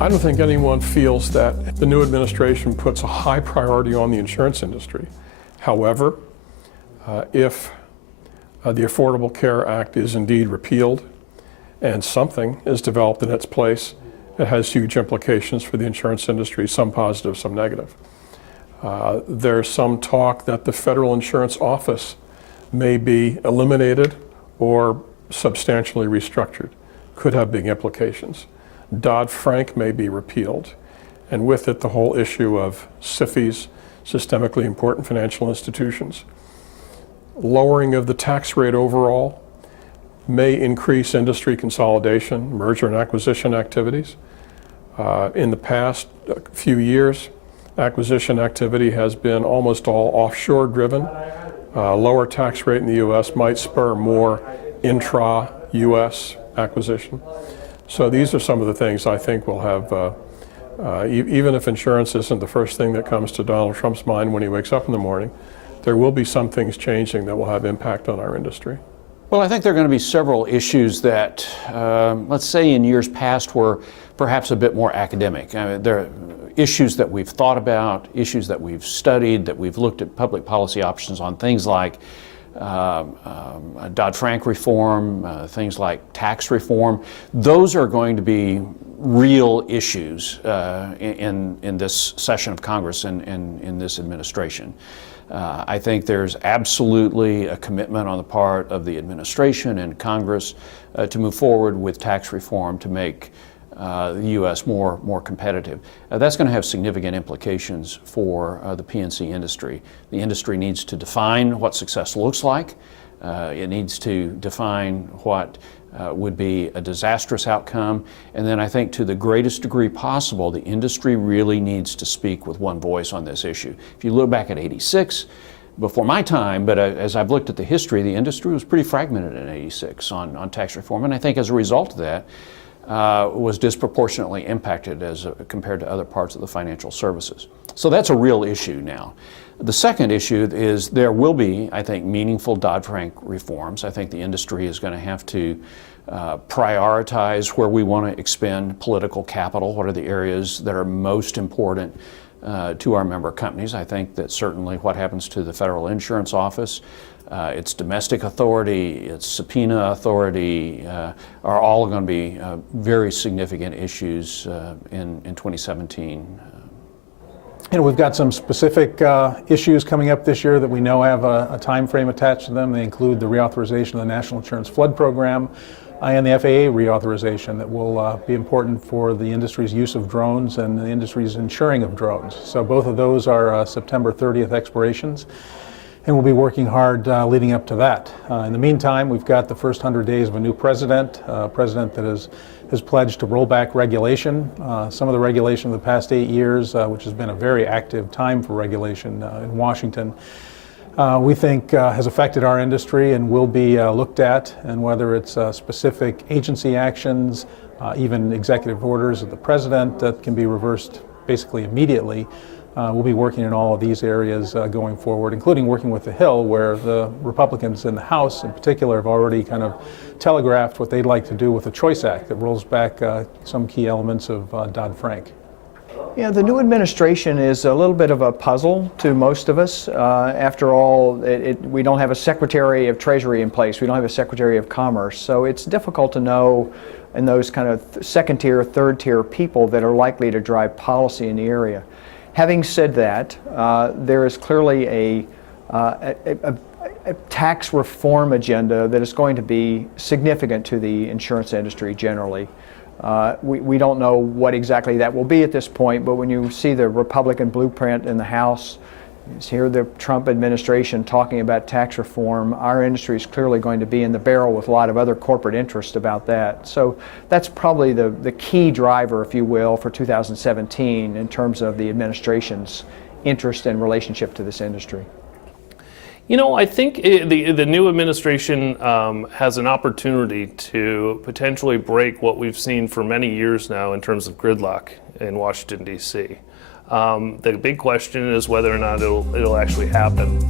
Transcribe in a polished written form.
I don't think anyone feels that the new administration puts a high priority on the insurance industry. However, if the Affordable Care Act is indeed repealed and something is developed in its place, it has huge implications for the insurance industry, some positive, some negative. There's some talk that the Federal Insurance Office may be eliminated or substantially restructured. Could have big implications. Dodd-Frank may be repealed, and with it the whole issue of SIFIs, systemically important financial institutions. Lowering of the tax rate overall may increase industry consolidation, merger and acquisition activities. In the past few years, acquisition activity has been almost all offshore driven. Lower tax rate in the U.S. might spur more intra-U.S. acquisition. So these are some of the things I think will have, even if insurance isn't the first thing that comes to Donald Trump's mind when he wakes up in the morning, there will be some things changing that will have impact on our industry. Well, I think there are going to be several issues that, let's say in years past, were perhaps a bit more academic. I mean, there are issues that we've thought about, issues that we've studied, that we've looked at public policy options on, things like Dodd-Frank reform, things like tax reform. Those are going to be real issues in this session of Congress and in this administration. I think there's absolutely a commitment on the part of the administration and Congress to move forward with tax reform to make the U.S. more competitive. That's going to have significant implications for the P&C industry. The industry needs to define what success looks like. It needs to define what would be a disastrous outcome. And then I think to the greatest degree possible, the industry really needs to speak with one voice on this issue. If you look back at '86, before my time, but as I've looked at the history, the industry was pretty fragmented in '86 on tax reform. And I think as a result of that, was disproportionately impacted as compared to other parts of the financial services. So that's a real issue now. The second issue is there will be, I think, meaningful Dodd-Frank reforms. I think the industry is going to have to prioritize where we want to expend political capital, what are the areas that are most important to our member companies. I think that certainly what happens to the Federal Insurance Office, its domestic authority, its subpoena authority are all going to be very significant issues in 2017. And we've got some specific issues coming up this year that we know have a time frame attached to them. They include the reauthorization of the National Insurance Flood Program and the FAA reauthorization that will be important for the industry's use of drones and the industry's insuring of drones. So both of those are September 30th expirations. And we'll be working hard leading up to that. In the meantime, we've got the first 100 days of a new president, a president that has pledged to roll back regulation. Some of the regulation of the past 8 years, which has been a very active time for regulation in Washington, we think has affected our industry and will be looked at, and whether it's specific agency actions, even executive orders of the president that can be reversed basically immediately. We'll be working in all of these areas going forward, including working with the Hill, where the Republicans in the House in particular have already kind of telegraphed what they'd like to do with the Choice Act that rolls back some key elements of Dodd-Frank. Yeah, the new administration is a little bit of a puzzle to most of us. After all, we don't have a Secretary of Treasury in place. We don't have a Secretary of Commerce. So it's difficult to know in those kind of second-tier, third-tier people that are likely to drive policy in the area. Having said that, there is clearly a tax reform agenda that is going to be significant to the insurance industry generally. We don't know what exactly that will be at this point, but when you see the Republican blueprint in the House, you hear the Trump administration talking about tax reform, our industry is clearly going to be in the barrel with a lot of other corporate interest about that. So that's probably the key driver, if you will, for 2017 in terms of the administration's interest and relationship to this industry. You know, I think the new administration has an opportunity to potentially break what we've seen for many years now in terms of gridlock in Washington, D.C. The big question is whether or not it'll actually happen.